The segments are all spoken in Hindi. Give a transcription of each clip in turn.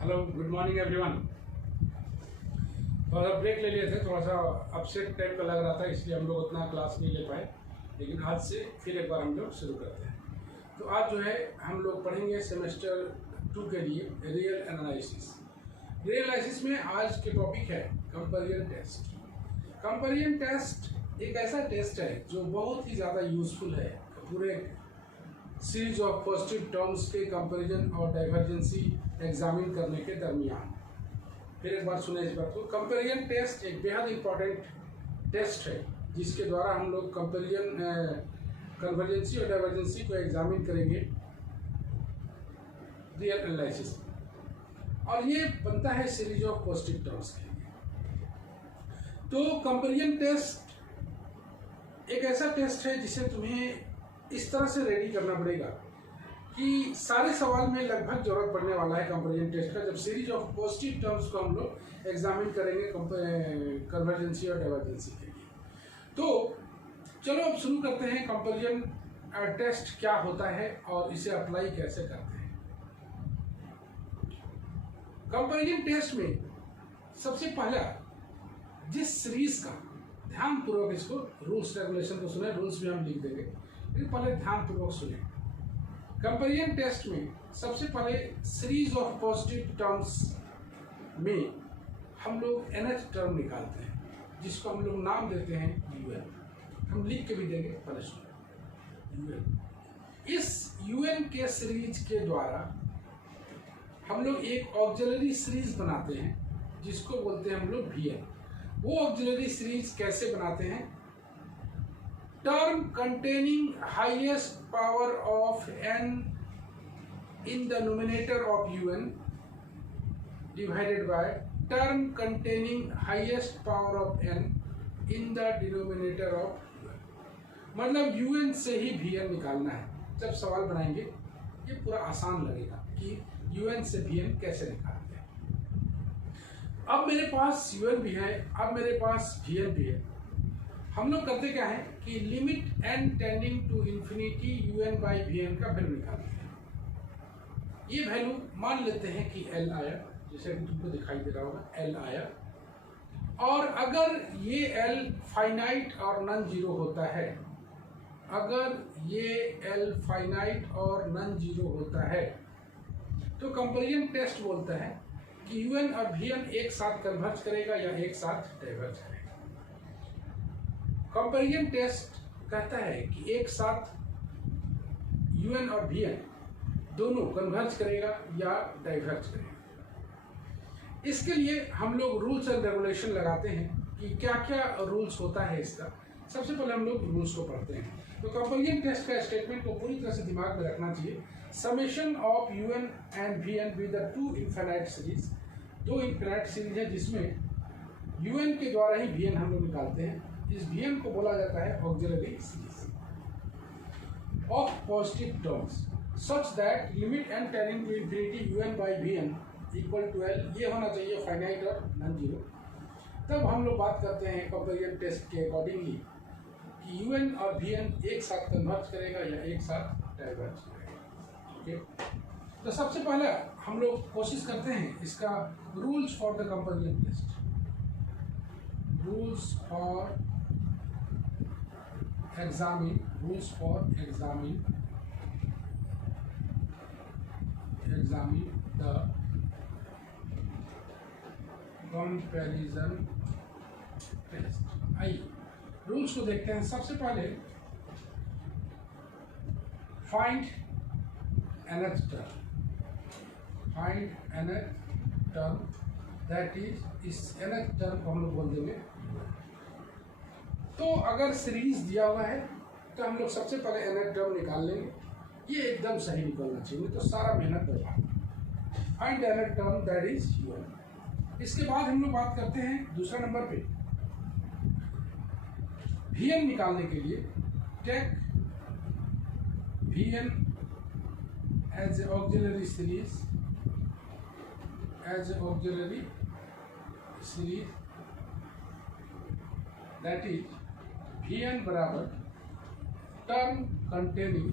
Hello, good morning everyone. थोड़ा सा ब्रेक ले लिए थे, थोड़ा सा अपसेट टाइप का लग रहा था, इसलिए हम लोग उतना क्लास नहीं ले पाए। लेकिन आज से फिर एक बार हम लोग शुरू करते हैं। तो आज जो है हम लोग पढ़ेंगे सेमेस्टर 2 के लिए रियल एनालिसिस। रियल एनालिसिस में आज के टॉपिक है कंपैरिजन टेस्ट। कंपैरिजन टेस्ट एक ऐसा टेस्ट है जो बहुत ही ज़्यादा यूजफुल है पूरे सीरीज ऑफ पॉजिटिव टर्म्स के कंपैरिजन और डाइवर्जेंसी एग्जामिन करने के दरमियान। फिर एक बार सुने इस बात को। कंपैरिजन टेस्ट एक बेहद इंपॉर्टेंट टेस्ट है जिसके द्वारा हम लोग कन्वर्जेंसी और डाइवर्जेंसी को एग्जामिन करेंगे रियल एनालिसिस, और ये बनता है सीरीज ऑफ पॉजिटिव टर्म्स के लिए। तो कंपैरिजन टेस्ट एक ऐसा टेस्ट है जिसे तुम्हें इस तरह से रेडी करना पड़ेगा कि सारे सवाल में लगभग जरूरत पड़ने वाला है कंपैरिजन टेस्ट का, जब सीरीज ऑफ पॉजिटिव टर्म्स को हम लोग एग्जामिन करेंगे कन्वर्जेंसी और डाइवर्जेंसी के लिए। तो चलो अब शुरू करते हैं। कंपैरिजन टेस्ट क्या होता है और इसे अप्लाई कैसे करते हैं। कंपैरिजन टेस्ट में सबसे पहला जिस सीरीज का, ध्यानपूर्वक इसको रूल्स रेगुलेशन को सुने, रूल्स भी हम लिख देंगे, लेकिन पहले ध्यानपूर्वक सुने। कंपैरिजन टेस्ट में सबसे पहले सीरीज ऑफ पॉजिटिव टर्म्स में हम लोग NH टर्म निकालते हैं, जिसको हम लोग नाम देते हैं UN। हम लिख के भी देंगे, पहले सुनो UN। इस UN के सीरीज के द्वारा हम लोग एक ऑक्सिलरी सीरीज बनाते हैं जिसको बोलते हैं हम लोग VN। वो ऑक्सिलरी सीरीज कैसे बनाते हैं? Term containing highest power of n in the numerator of un divided by term containing highest power of n in the denominator of un। मतलब un से ही vn निकालना है। जब सवाल बनाएंगे ये पूरा आसान लगेगा कि un से vn कैसे निकालते हैं। अब मेरे पास un भी है, अब मेरे पास vn भी है। हम लोग करते क्या है कि limit n tending to infinity un by vn का वैल्यू निकालते हैं। ये वैल्यू मान लेते हैं कि l आया, जैसे कि तुमको दिखाई दे रहा होगा l आया। और अगर ये l फाइनाइट और नॉन जीरो होता है, अगर ये l फाइनाइट और नॉन जीरो होता है तो कंपैरिजन टेस्ट बोलता है कि un और vn एक साथ कन्वर्ज करेगा या एक साथ डाइवर्ज करेगा। कंपैरिजन टेस्ट कहता है कि एक साथ UN और VN दोनों कन्वर्ज करेगा या डाइवर्ज करेगा। इसके लिए हम लोग रूल्स एंड रेगुलेशन लगाते हैं कि क्या क्या रूल्स होता है इसका। सबसे पहले हम लोग रूल्स को पढ़ते हैं। तो कंपैरिजन टेस्ट का स्टेटमेंट को पूरी तरह से दिमाग में रखना चाहिए। Summation of UN and VN with the two infinite series. दो इनफाइनाइट सीरीज है जिसमें UN के द्वारा ही VN हम लोग निकालते हैं। इस VN को बोला जाता है auxiliary series of positive terms such that limit n tending to infinity UN by VN equal to L। ये होना चाहिए फाइनाइट और नॉन जीरो। तब हम लोग बात करते हैं कंपैरिजन टेस्ट के अकॉर्डिंगली कि UN और VN एक साथ कन्वर्ज करेगा या एक साथ डाइवर्ज करेगा। ओके, तो सबसे पहले हम लोग कोशिश करते हैं इसका rules for the comparison test. Rules for examine the comparison test। आइए रूल्स को देखते हैं। सबसे पहले find nth term, that is इस nth टर्म को हम लोग बोल देंगे। तो अगर सीरीज दिया हुआ है तो हम लोग सबसे पहले nth टर्म निकाल लेंगे। ये एकदम सही निकलना चाहिए, नहीं तो सारा मेहनत बर्बाद। Find nth term that is UN। इसके बाद हम लोग बात करते हैं दूसरा नंबर पे VN निकालने के लिए। Take VN as a auxiliary series, that is VN बराबर term containing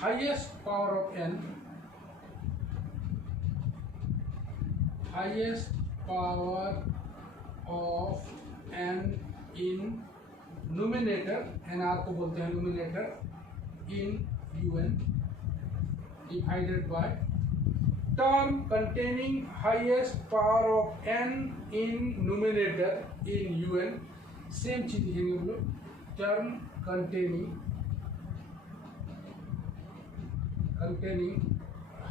highest power of n, highest power of n in numerator, nr को बोलते हैं numerator, in un divided by term containing highest power of n in numerator in un, same चीज लिखेंगे हम लोग, term containing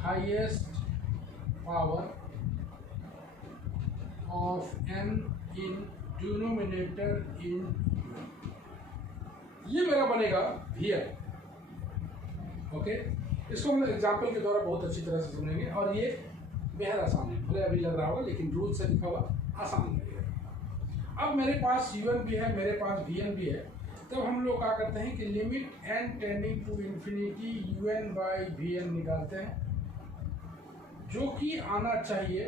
highest power of n in denominator in un, ये मेरा बनेगा Vn। ओके, इसको हम एग्जाम्पल के द्वारा बहुत अच्छी तरह से समझेंगे और ये बेहद आसान है, भले अभी लग रहा होगा लेकिन रूल से लिखा हुआ आसान लगेगा। अब मेरे पास un भी है, मेरे पास Vn भी है, तब हम लोग क्या करते हैं कि limit n tending to infinity un by Vn निकालते हैं, जो कि आना चाहिए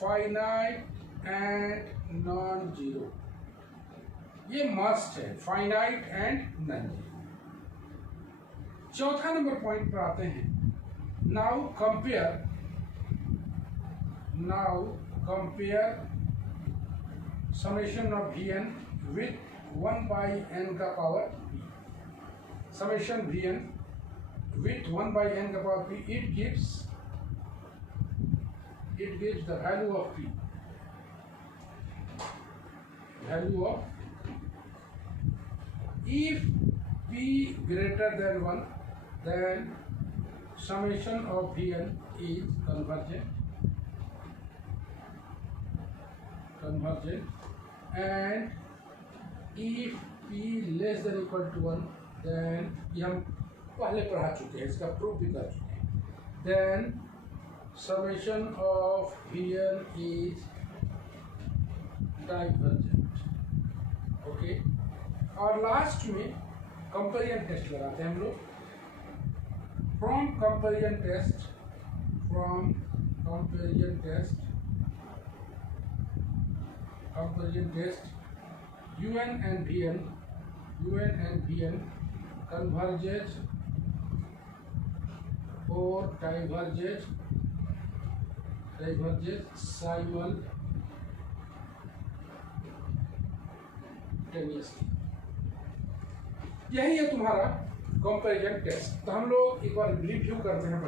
फाइनाइट एंड नॉन जीरो। ये मस्ट है, फाइनाइट एंड नॉन जीरो। चौथा नंबर पॉइंट पर आते हैं। Now compare summation of Vn with 1 by n का power p, summation Vn with 1 by n का power p, it gives the value of p, value of if p greater than 1, then summation of Vn is convergent, and if p less than equal to 1, then ये हम पहले पढ़ा चुके हैं, इसका प्रूफ भी कर चुके हैं, then summation of Vn is divergent। Okay, और लास्ट में कंपेरिजन टेस्ट लगाते हैं हम लोग। From comparison test un and Vn converges or diverges simultaneously। यही है तुम्हारा कंपैरिजन टेस्ट। तो हम लोग एक बार रिव्यू करते हैं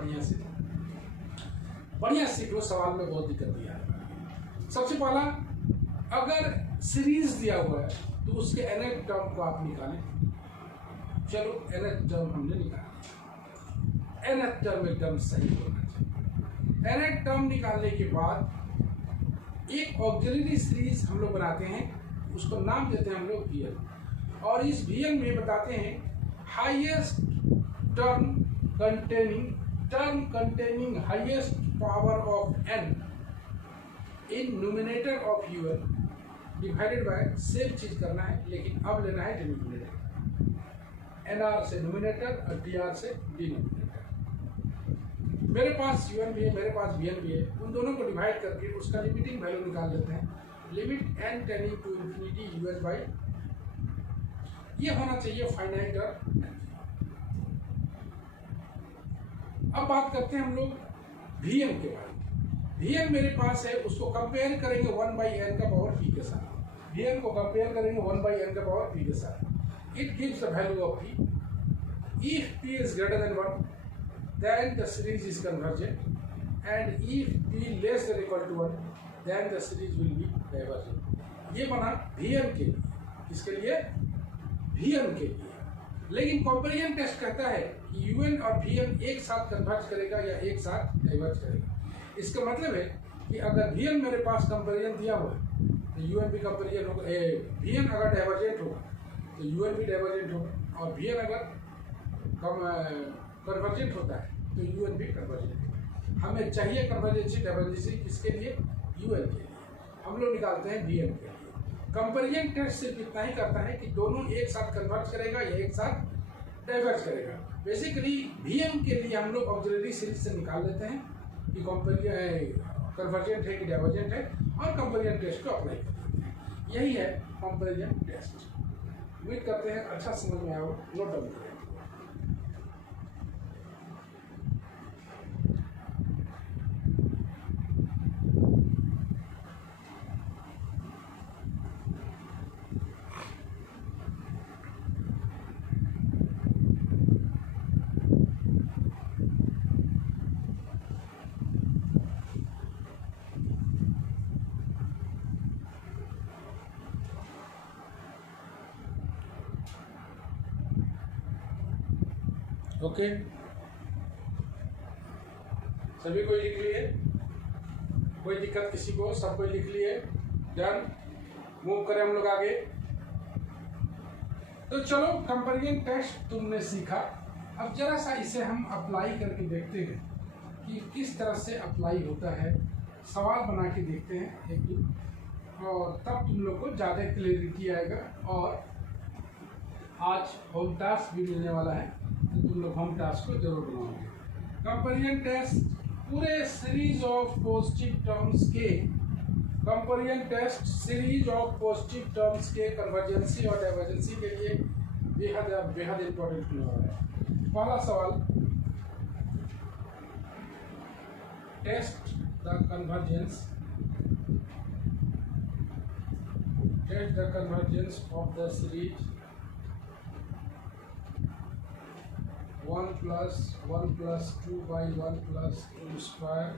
बढ़िया सीख लो, सवाल में बहुत दिक्कत नहीं आएगा। सबसे पहला, अगर सीरीज दिया हुआ है तो उसके nth टर्म को आप निकालें। चलो nth टर्म हमने निकाला, nth टर्म एकदम सही होना चाहिए। nth टर्म निकालने के बाद एक ऑक्सिलरी सीरीज हम लोग बनाते हैं, उसको नाम देते हैं हम लोग Vn, और इस Vn में बताते हैं highest term containing highest power of n in numerator of un divided by, same चीज करना है लेकिन अब लेना है डिनोमिनेटर, nr से न्यूमिनेटर और dr से डिनोमिनेटर। मेरे पास un भी है, मेरे पास Vn भी है, उन दोनों को डिवाइड करके उसका लिमिटिंग वैल्यू निकाल लेते हैं। Limit n tending to infinity un by, ये होना चाहिए फाइनाइट और n। अब बात करते हैं हम लोग Vn के बारे में। Vn मेरे पास है, उसको कंपेयर करेंगे 1 बाई n का पावर p के साथ। Vn को कंपेयर करेंगे 1 बाई n का पावर p के साथ। It gives the value of p। If p is greater than 1, then the series is convergent, and if p less than equal to 1, then the series will be divergent। ये बना Vn के लिए, किसके लिए? Vn के लिए। लेकिन कंपैरिजन टेस्ट कहता है कि un और Vn एक साथ कन्वर्ज करेगा या एक साथ डाइवर्ज करेगा। इसका मतलब है कि अगर Vn मेरे पास कंपैरिजन दिया हुआ है तो un भी कंपैरिजन होगा, Vn अगर डाइवर्जेंट होगा तो un भी डाइवर्जेंट होगा, और Vn अगर कन्वर्जेंट होता है तो un भी कन्वर्जेंट होगा। हमें चाहिए कन्वर्जेंसी डाइवर्जेंसी किसके लिए? un के लिए। हम लोग निकालते हैं Vn के लिए। कंपैरिजन टेस्ट सिर्फ इतना ही करता है कि दोनों एक साथ कन्वर्ज करेगा या एक साथ डाइवर्ज करेगा। बेसिकली Vn के लिए हम लोग ऑक्सिलरी सीरीज से निकाल लेते हैं कि कन्वर्जेंट है कि डाइवर्जेंट है, और कंपैरिजन टेस्ट को अप्लाई कर देते हैं। यही है कंपैरिजन टेस्ट। उम्मीद करते हैं अच्छा समझ में आया हो, नोट डाउन करें। ओके, सभी कोई लिख लिए? कोई दिक्कत किसी को? सब कोई लिख लिए? डन। मूव करें हम लोग आगे। तो चलो, कंपैरिजन टेस्ट तुमने सीखा, अब जरा सा इसे हम अप्लाई करके देखते हैं कि किस तरह से अप्लाई होता है। सवाल बना के देखते हैं एक दो, और तब तुम लोग को ज़्यादा क्लियरिटी आएगा। और आज होम टास्क भी मिलने वाला है, तो तुम लोग होम टास्क को जरूर बनाओगे। कंपैरिजन टेस्ट पूरे सीरीज ऑफ पॉजिटिव टर्म्स के, comparison test series of positive terms के कन्वर्जेंसी और डाइवर्जेंसी के लिए बेहद बेहद इंपॉर्टेंट होने वाला है। पहला सवाल, test the convergence of the series 1 plus 1 plus 2 by 1 plus 2 square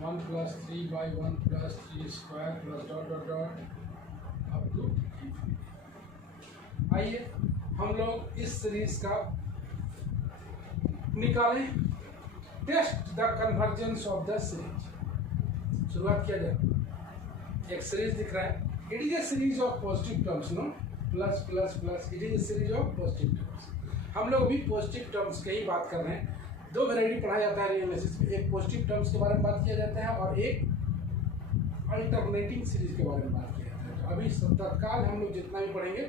1 plus 3 by 1 plus 3 square plus dot dot dot up to infinity। आइए हम लोग इस सीरीज का निकालें। Test the convergence of the series. शुरुआत किया जाए। एक सीरीज दिख रहा है, it is a series of positive terms, no, plus plus plus, it is a series of positive terms. हम लोग भी पॉजिटिव टर्म्स की ही बात कर रहे हैं। दो वैरायटी पढ़ाया जाता है रियलिसिस में, एक पॉजिटिव टर्म्स के बारे में बात किया जाता है और एक अल्टरनेटिंग सीरीज के बारे में बात किया जाता है। तो अभी तत्काल हम लोग जितना भी पढ़ेंगे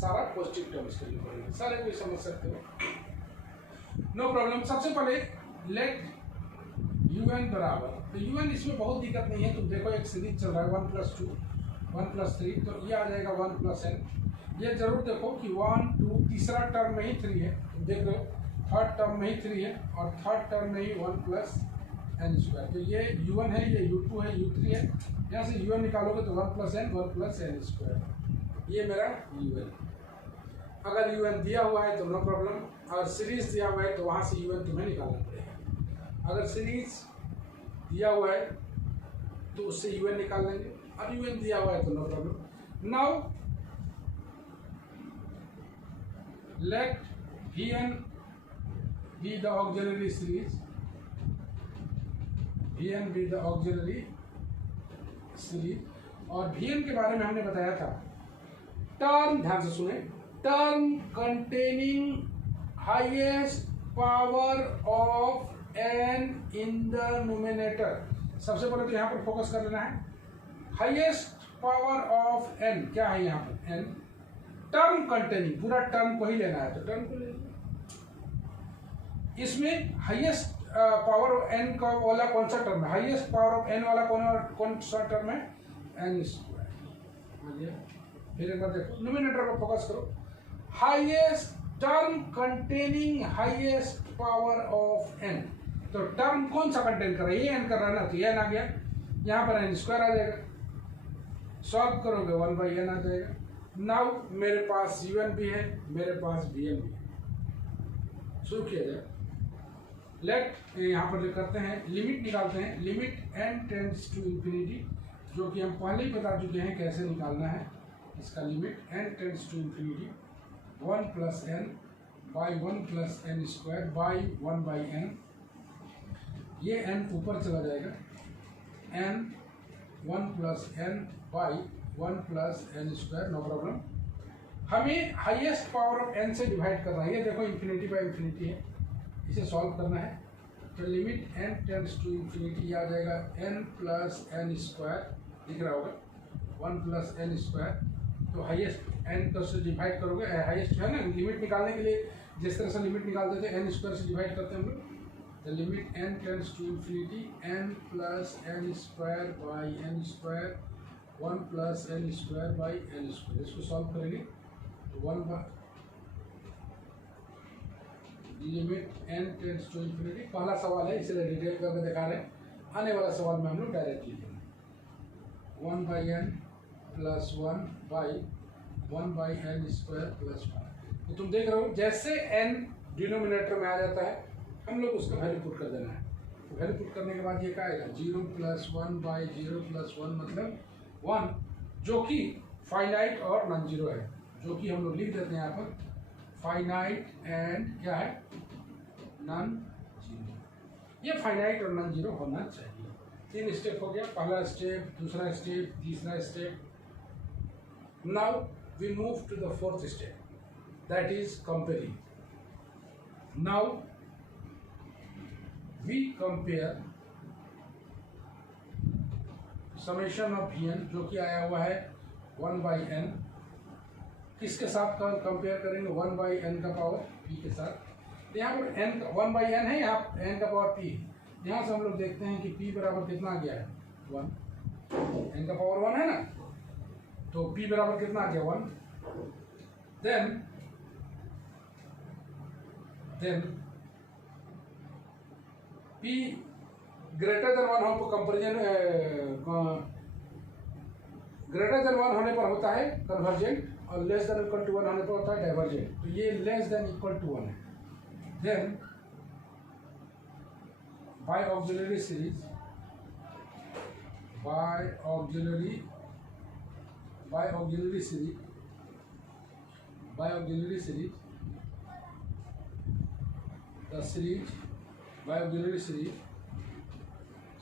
सारा पॉजिटिव टर्म्स के लिए पढ़ेंगे। सारे कोई समझ सकते हो, नो प्रॉब्लम। सबसे पहले लेट un बराबर, तो un इसमें बहुत दिक्कत नहीं है। तुम देखो एक सीरीज चल रहा है 1 plus 2 1 plus 3, तो ये आ जाएगा 1 plus n। ये जरूर देखो कि 1 2 तीसरा टर्म में ही 3 है, देख लो थर्ड टर्म में ही 3 है और थर्ड टर्म में ही 1 plus n स्क्वायर। तो ये u1 है, ये u2 है, u3 है। यहाँ से un निकालोगे तो 1 plus n 1 plus n square, ये मेरा un। अगर un दिया हुआ है तो नो प्रॉब्लम, अगर सीरीज दिया हुआ है तो वहाँ से un तुम्हें निकालना पड़ेगा। अगर सीरीज दिया हुआ है तो उससे un निकाल लेंगे, अब un दिया हुआ है तो no problem. Now let Vn be the auxiliary series, Vn be the auxiliary series। और Vn के बारे में हमने बताया था, टर्म, ध्यान से सुने, term containing highest power of n in the numerator. सबसे पहले तो यहाँ पर फोकस कर लेना है, हाईएस्ट पावर ऑफ n क्या है यहाँ पर n, टर्म कंटेनिंग, पूरा टर्म को ही लेना है तो टर्म को ले लेना। इसमें हाईएस्ट पावर ऑफ n का वाला कौन सा टर्म है, हाईएस्ट पावर ऑफ n वाला कौन सा टर्म है, n स्क्वायर। फिर एक बार देखो, न्यूमरेटर पर फोकस करो, highest term containing highest power of n। तो टर्म कौन सा कंटेन कर रहा है, ये n कर रहा है ना, तो ये n आ गया, यहाँ पर n स्क्वायर आ जाएगा, सॉल्व करोगे 1 by n आ जाएगा। नाउ मेरे पास un भी है, मेरे पास vn भी है। शुरू किया जाए, लेट यहाँ पर जो करते हैं लिमिट निकालते हैं, limit n tends to infinity, जो कि हम पहले ही बता चुके हैं कैसे निकालना है। इसका limit n tends to infinity 1 plus n by 1 plus n square by 1 by n, ये n ऊपर चला जाएगा, n 1 plus n by 1 plus n square, no problem. हमें हाईएस्ट पावर ऑफ n से डिवाइड करना है, ये देखो इंफिनिटी बाई इंफिनिटी है, इसे सॉल्व करना है। तो limit n tends to infinity आ जाएगा n plus n स्क्वायर, दिख रहा होगा 1 plus n स्क्वायर। तो हाईएस्ट n तो से डिवाइड करोगे, हाईएस्ट है ना, लिमिट निकालने के लिए जिस तरह से लिमिट निकालते थे n स्क्वायर से डिवाइड करते हैं हम लोग। The limit n tends to infinity n plus n square by n square 1 plus n square by n square. इसको सॉल्व करेंगे तो 1 by limit n tends to infinity. पहला सवाल है इसलिए डिटेल करके दिखा रहे हैं, आने वाला सवाल में हम लोग डायरेक्टली लेंगे 1 by n plus 1 by 1 by n square plus 1। तो तुम देख रहे हो जैसे n डिनोमिनेटर में आ जाता है हम लोग उसका वैल्यू पुट कर देना है। तो वैल्यू पुट करने के बाद ये क्या आएगा, 0 plus 1 by 0 plus 1 मतलब 1, जो कि फाइनाइट और नॉन जीरो है, जो कि हम लोग लिख देते हैं यहाँ पर फाइनाइट एंड क्या है नॉन जीरो। ये फाइनाइट और नॉन जीरो होना चाहिए। 3 स्टेप हो गया, पहला स्टेप, दूसरा स्टेप, तीसरा step. Now we move to the 4th step, that is comparing. Now we compare summation of Vn जो कि आया हुआ है 1/n, किसके साथ कंपेयर करेंगे? 1/n का पावर p के साथ। यहाँ पर n 1/n है, यहाँ n का पावर p। यहाँ से हम लोग देखते हैं कि p बराबर कितना आ गया है? 1। n का पावर 1 है ना, तो p बराबर कितना आ गया? 1। देन p ग्रेटर देन 1 हो तो कंपेरिजन, ग्रेटर देन 1 होने पर होता है कन्वर्जेंट, और लेस देन इक्वल टू 1 होने पर होता है डाइवर्जेंट। तो ये लेस देन इक्वल टू 1 है। Then by auxiliary series, by auxiliary series, the series by auxiliary series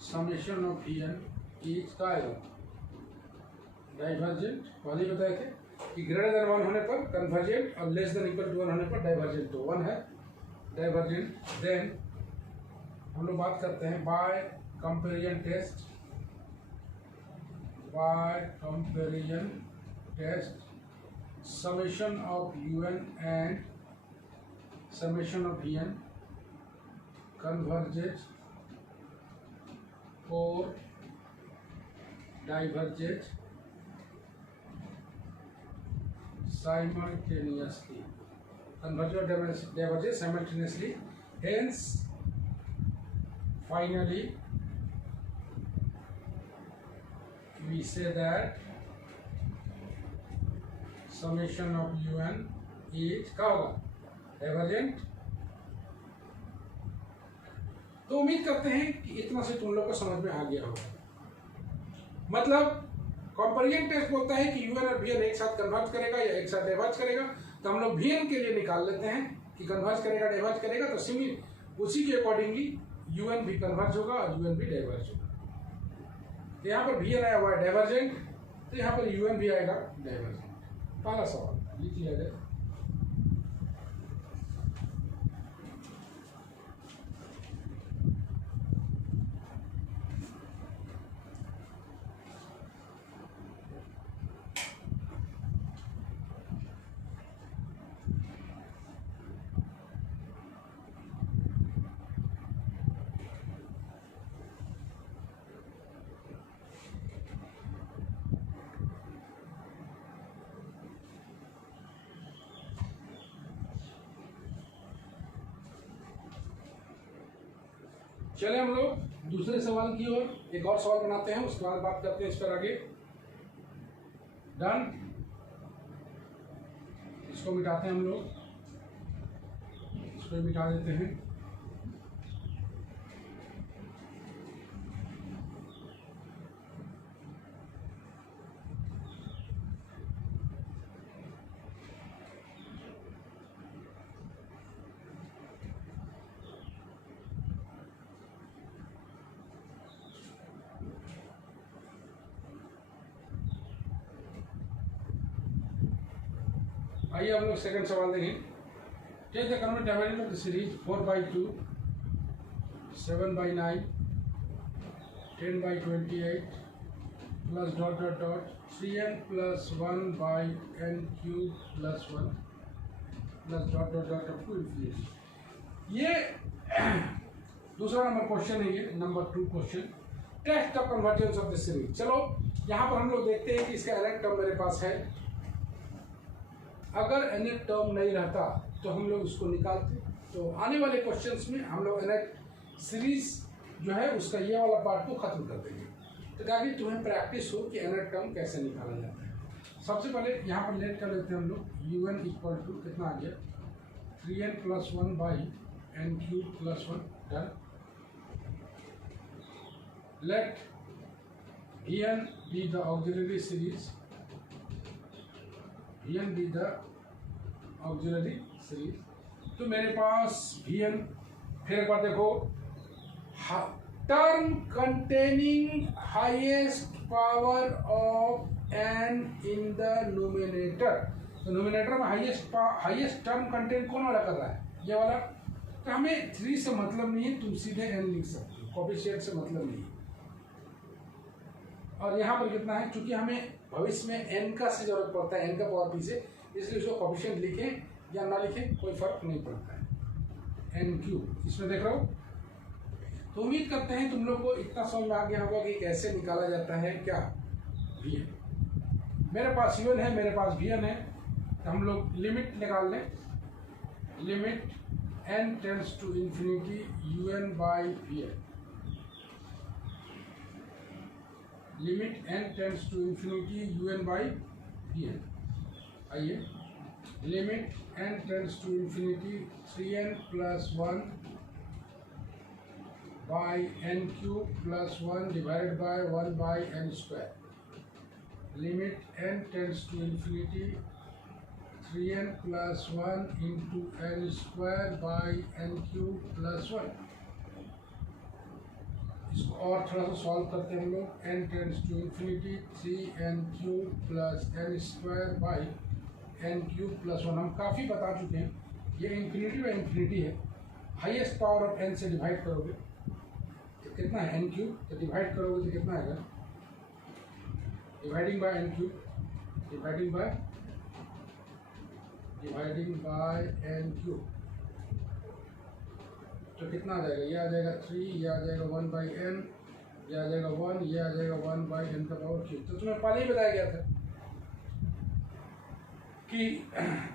summation of Vn is का आएगा डाइवर्जेंट। पहले ही बताए थे कि ग्रेटर देन 1 होने पर कन्वर्जेंट और लेस देन इक्वल टू 1 होने पर डाइवर्जेंट, तो 1 है डाइवर्जेंट। देन हम लोग बात करते हैं by comparison test, summation of Un and summation of Vn converges or diverges simultaneously. Converges or diverges simultaneously. Hence, finally, we say that summation of Un is क्या होगा? डाइवर्जेंट। तो उम्मीद करते हैं कि इतना से तुम लोग को समझ में आ गया होगा। मतलब कंपेरिजन टेस्ट बोलता है कि यूएन और वीएन एक साथ कन्वर्ज करेगा या एक साथ डाइवर्ज करेगा, तो हम लोग वीएन के लिए निकाल लेते हैं कि कन्वर्ज करेगा डाइवर्ज करेगा, तो सिमिलर उसी के अकॉर्डिंगली यूएन भी कन्वर्ज होगा और यूएन भी डाइवर्ज होगा। तो यहाँ पर वीएन आया हुआ है डाइवर्जेंट, तो यहाँ पर यूएन भी आएगा डाइवर्जेंट। पहला सवाल लिख लिया जाए। चले हम लोग दूसरे सवाल की ओर, एक और सवाल बनाते हैं, उसके बाद बात करते हैं इस पर आगे। डन। इसको मिटाते हैं हम लोग, इसको मिटा देते हैं। आइए हम लोग सेकंड सवाल देखें। Take the common divergence of the series 4/2, 7/9, 10/28 plus dot dot dot 3n + 1/n³ + 1 plus dot dot dot up to infinity. ये दूसरा नंबर क्वेश्चन है, ये number 2 question. Test the convergence of the series. चलो यहाँ पर हम लोग देखते हैं कि इसका अलग टर्म मेरे पास है। अगर nth टर्म नहीं रहता तो हम लोग उसको निकालते। तो आने वाले क्वेश्चंस में हम लोग nth सीरीज जो है उसका ये वाला पार्ट को खत्म कर देंगे, तो ताकि तुम्हें प्रैक्टिस हो कि nth टर्म कैसे निकाला जाता है। सबसे पहले यहाँ पर लेट कर लेते हैं हम लोग। un इक्वल टू कितना आ गया? 3n + 1/n³ + 1। Done. Let Vn be the auxiliary series, Vn be the auxiliary series। तो मेरे पास Vn फिर एक बार देखो, term containing highest power of n in the numerator. तो न्यूमिनेटर में हाईएस्ट टर्म कंटेंट कौन वाला कर रहा है, ये वाला। तो हमें 3 से मतलब नहीं है, तुम सीधे n लिख सकते हो, कोएफिशिएंट से मतलब नहीं है। और यहाँ पर कितना है, चूंकि हमें भविष्य में n का से जरूरत पड़ता है, n का पावर p से, इसलिए उसको कोएफिशिएंट लिखें या ना लिखें कोई फर्क नहीं पड़ता है। n³ इसमें देख रहे हो। तो उम्मीद करते हैं तुम लोग को इतना समझ में आ गया होगा कि कैसे निकाला जाता है क्या, vn। मेरे पास un है, मेरे पास vn है, तो हम लोग लिमिट निकाल लें। Limit n tends to infinity un by vn। Limit n tends to infinity un by vn। आइए, limit n tends to infinity 3n plus 1 by n³ plus 1 divided by 1 by n square. Limit n tends to infinity 3n plus 1 into n square by n³ plus 1। इसको और थोड़ा सा सॉल्व करते हैं हम लोग। n tends to infinity 3n³ plus n square by n³ plus 1। हम काफ़ी बता चुके हैं, ये इंफिनिटी बाई इंफिनिटी है। हाईएस्ट पावर ऑफ n से डिवाइड करोगे तो कितना है, n³। तो डिवाइड करोगे तो कितना आएगा, dividing by n³, dividing by n³। तो कितना आ जाएगा, ये आ जाएगा 3, ये आ जाएगा 1 बाई n, ये आ जाएगा 1, ये आ जाएगा 1 बाई n का पावर 3। तो तुम्हें पहले ही बताया गया था कि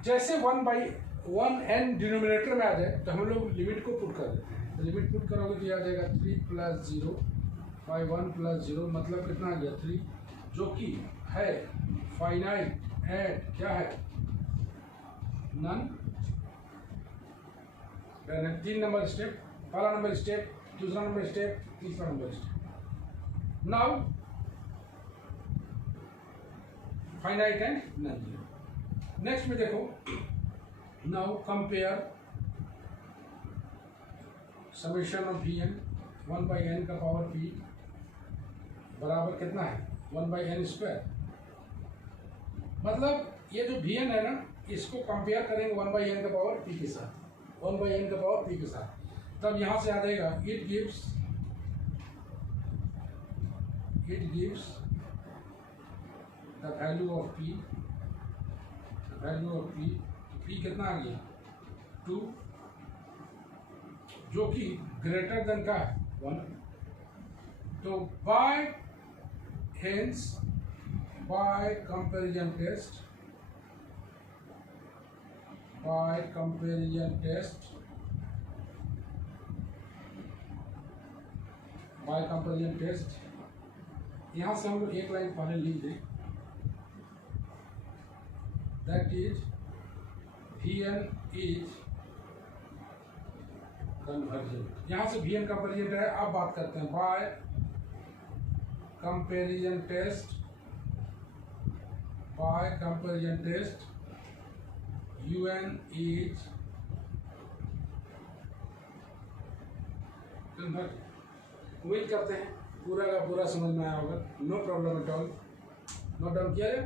जैसे 1/n डिनोमिनेटर में आ जाए तो हम लोग लिमिट को पुट कर देते हैं। तो लिमिट पुट करोगे तो ये आ जाएगा 3 प्लस 0 बाई 1 प्लस 0, मतलब कितना आ गया 3, जो कि है फाइनाइट एट क्या है, नन। 3 नंबर स्टेप, पहला नंबर स्टेप, दूसरा नंबर स्टेप, तीसरा number step. Now finite and non zero. Next में देखो, now compare summation of Vn 1/n का पावर p बराबर कितना है 1/n स्क्वायर। मतलब ये जो Vn है ना, इसको कंपेयर करेंगे 1/n का पावर p के साथ, 1/n का पावर p के साथ, तब यहाँ से आ जाएगा it gives the value of p, p कितना आ गया 2, जो कि ग्रेटर देन का है 1। तो बाय कंपैरिजन टेस्ट, यहाँ से हम लोग एक लाइन पहले लिख दें, that is Vn is convergent. यहाँ से Vn कंपेरिजन है। अब बात करते हैं by comparison test, Un is convergent. उम्मीद करते हैं पूरा का पूरा समझ में आया होगा। No problem at all. Note down किया जाए,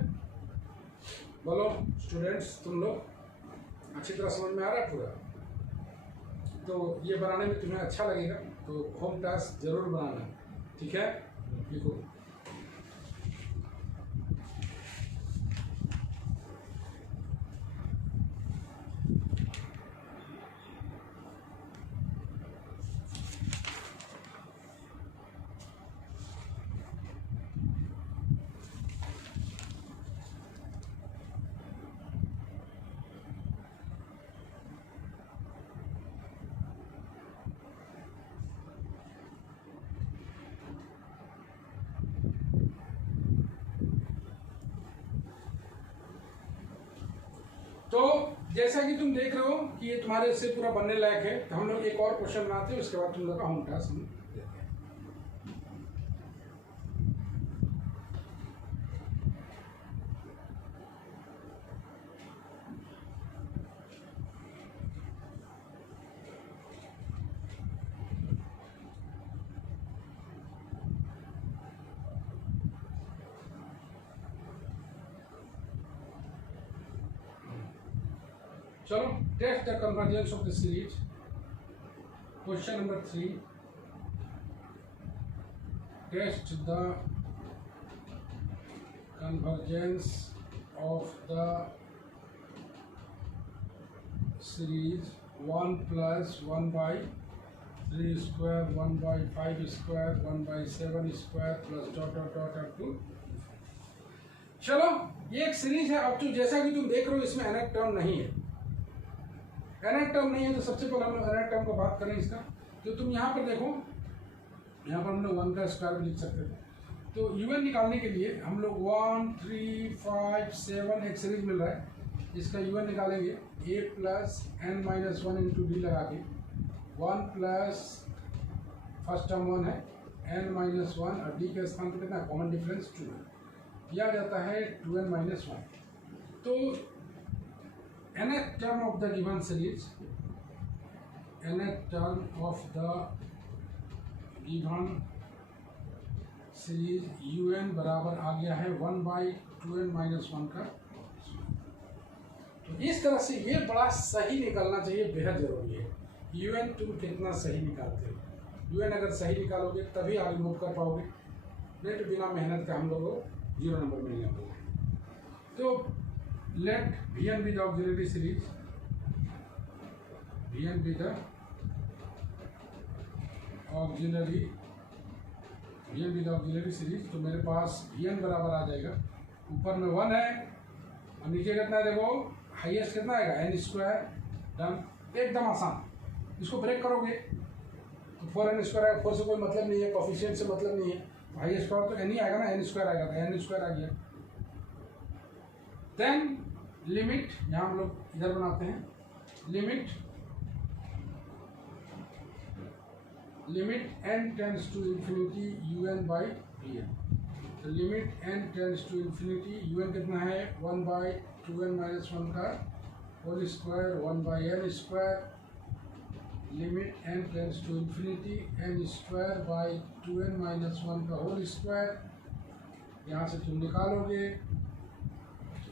बोलो स्टूडेंट्स, तुम लोग अच्छी तरह समझ में आ रहा है पूरा। तो ये बनाने में तुम्हें अच्छा लगेगा तो होम टास्क जरूर बनाना, ठीक है। लिखो तो जैसा कि तुम देख रहे हो कि ये तुम्हारे से पूरा बनने लायक है, तो हम लोग एक और क्वेश्चन बनाते हैं, उसके बाद तुम लोग का होम टास्क हम देते हैं। चलो, test the convergence of the series. Question number 3, test the convergence of the series 1 + 1/3 square 1/5 square 1/7 square plus dot dot dot up to. चलो, ये एक सीरीज है। अब तो जैसा कि तुम देख रहे हो इसमें nth टर्म नहीं है। nth टर्म नहीं है तो सबसे पहले हम लोग nth टर्म को बात करें इसका। तो तुम यहाँ पर देखो, यहाँ पर हम लोग 1 का स्क्वायर भी लिख सकते थे। तो un निकालने के लिए हम लोग 1, 3, 5, 7 एक सीरीज मिल रहा है, इसका un निकालेंगे a + n-1 इंटू डी लगा के 1 प्लस फर्स्ट टर्म 1 है n-1 और डी के स्थान पर कितना कॉमन डिफरेंस 2 है, यह आ जाता है 2n-1। तो nth term of the given series, nth term of the given series un बराबर आ गया है 1/2n-1 का। तो इस तरह से ये बड़ा सही निकलना चाहिए, बेहद जरूरी है। un तुम कितना सही निकालते हो, un अगर सही निकालोगे तभी आगे मूव कर पाओगे, नहीं तो बिना मेहनत का हम लोग को 0 नंबर मिलने वाला। तो let vn be the auxiliary series, vn be the auxiliary series. तो मेरे पास vn बराबर आ जाएगा, ऊपर में 1 है और नीचे कितना है देखो, हाईएस्ट कितना आएगा n²। डन, एकदम आसान। इसको ब्रेक करोगे तो 4n² आएगा। 4 से कोई मतलब नहीं है, कोफिशिएंट से मतलब नहीं है, तो हाईएस्ट पावर तो n ही आएगा ना, n² आएगा, तो n² आ गया। देन लिमिट, यहाँ हम लोग इधर बनाते हैं, limit n tends to infinity un/vn। तो limit n tends to infinity, un कितना है 1/2n-1 का whole square 1/n², limit n tends to infinity n²/2n-1 का होल स्क्वायर। यहाँ से तुम निकालोगे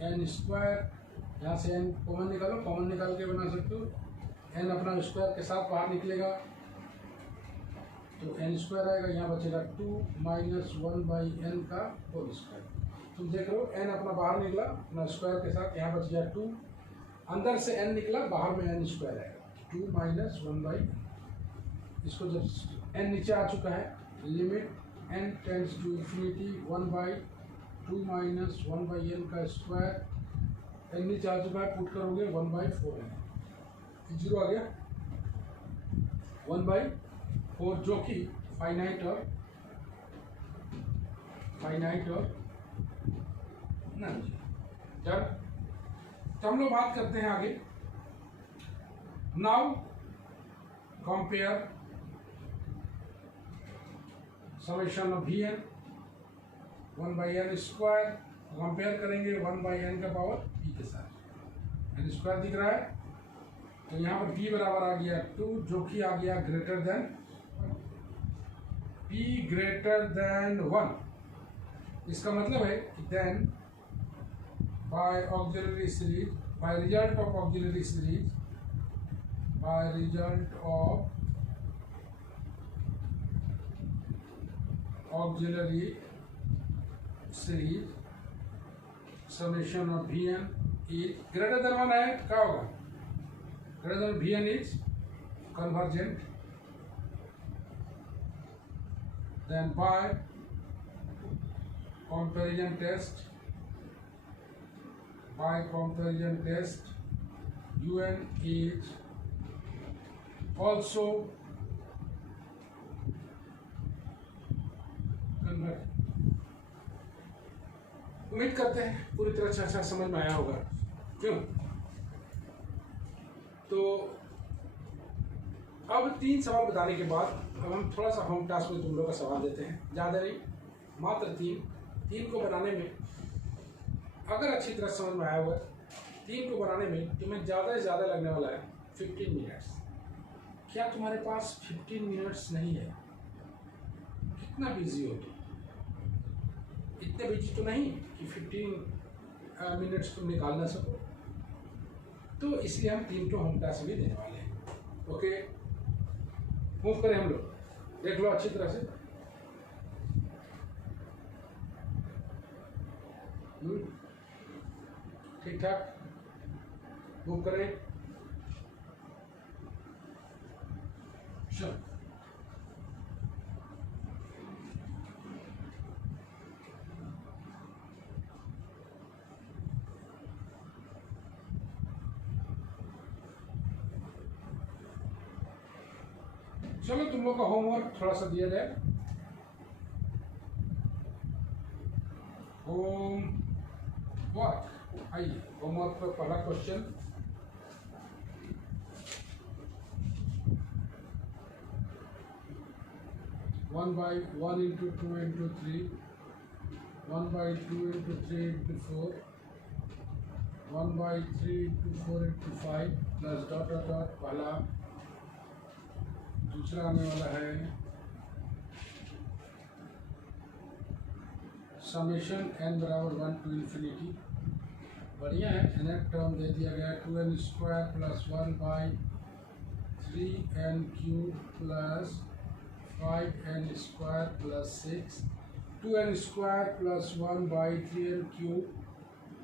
n², यहाँ से n कॉमन निकालो, कॉमन निकाल के बना सकते हो। n अपना स्क्वायर के साथ बाहर निकलेगा तो n² आएगा, यहाँ बचेगा 2 - 1/n का होल स्क्वायर। तुम देख रहे हो n अपना बाहर निकला अपना स्क्वायर के साथ, यहाँ बच गया 2, अंदर से n निकला, बाहर में n² आएगा 2 - 1/n। इसको जब n नीचे आ चुका है, limit n tends to infinity 1/2 - 1/n का स्क्वायर, n नीचे आ चुका है, पुट करोगे 1/4n, 0 आ गया 1/4, जो कि फाइनाइट और नहीं। डन। तो हम लोग बात करते हैं आगे। Now compare summation of vn 1/n², compare करेंगे 1/n का पावर p के साथ, n² दिख रहा है, तो यहाँ पर p बराबर आ गया 2, जो कि आ गया greater than p greater than 1। इसका मतलब है कि then by auxiliary series, by result of auxiliary series, by result of auxiliary series summation of vn is greater than 1 है, क्या होगा, greater than vn is convergent. Then by comparison test, un is also convergent। उम्मीद करते हैं पूरी तरह से अच्छा समझ में आया होगा, क्यों? तो अब 3 सवाल बताने के बाद अब हम थोड़ा सा होम टास्क में तुम लोग का सवाल देते हैं, ज़्यादा नहीं, मात्र 3 को बनाने में अगर अच्छी तरह समझ में आया हुआ, 3 को बनाने में तुम्हें ज़्यादा से ज़्यादा लगने वाला है 15 मिनट्स। क्या तुम्हारे पास 15 मिनट्स नहीं है? कितना बिजी हो तुम? इतने बिजी तो नहीं कि 15 मिनट्स तुम निकाल ना सको। तो इसलिए हम 3 टू होम टास्क भी देने वाले हैं। ओके, मूव करें हम लोग, देख लो अच्छी तरह से। ठीक ठाक, मूव करें। चलो चलो, तुम लोग का होमवर्क थोड़ा सा दिया जाए। होमवर्क, आइए होमवर्क का पहला question. One by 1 into 2 into 3, 1 by 2 into 3 into 4, 1 by 3 into 4 into 5 plus dot dot dot. पहला, दूसरा आने वाला है समेशन n बराबर 1 टू इन्फिनिटी। बढ़िया है, nth टर्म दे दिया गया 2n square plus 1 by 3n cube plus 5n square plus 6, 2n square plus 1 by 3n cube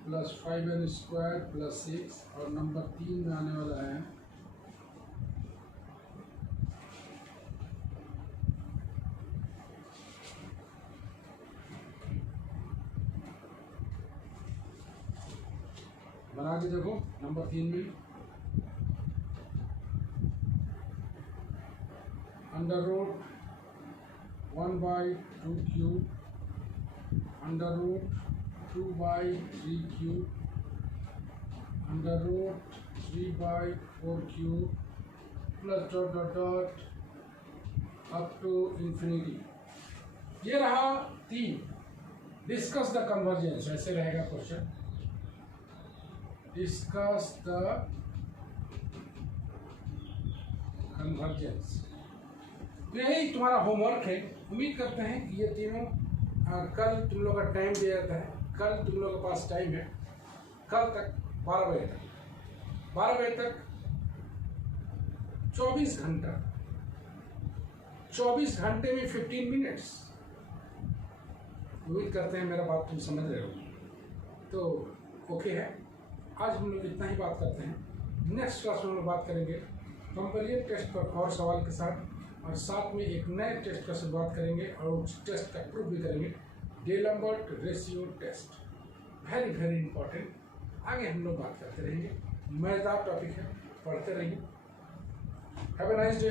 plus 5n square plus 6। और नंबर 3 में आने वाला है बना के देखो, नंबर 3 में under root 1 by 2 cube, under root 2 by 3 cube, under root 3 by 4 cube plus dot dot dot up to infinity. ये रहा 3। डिस्कस द कन्वर्जेंस, ऐसे रहेगा क्वेश्चन। Discuss the convergence. तो यही तुम्हारा होमवर्क है। उम्मीद करते हैं कि ये तीनों कल तुम लोग का टाइम दिया जाता है। कल तुम लोग के पास टाइम है, कल तक 12 बजे तक, 12 बजे तक 24 घंटा, 24 घंटे में 15 मिनट्स। उम्मीद करते हैं मेरा बात तुम समझ रहे हो। तो ओके है, आज हम लोग इतना ही बात करते हैं। नेक्स्ट क्लास में हम लोग बात करेंगे कंपेरिजन टेस्ट पर और सवाल के साथ, और साथ में एक नए टेस्ट का शुरुआत करेंगे और उस टेस्ट का प्रूफ भी करेंगे। D'Alembert ratio test, very very important. आगे हम लोग बात करते रहेंगे, मजेदार टॉपिक है, पढ़ते रहिए। Have a nice day.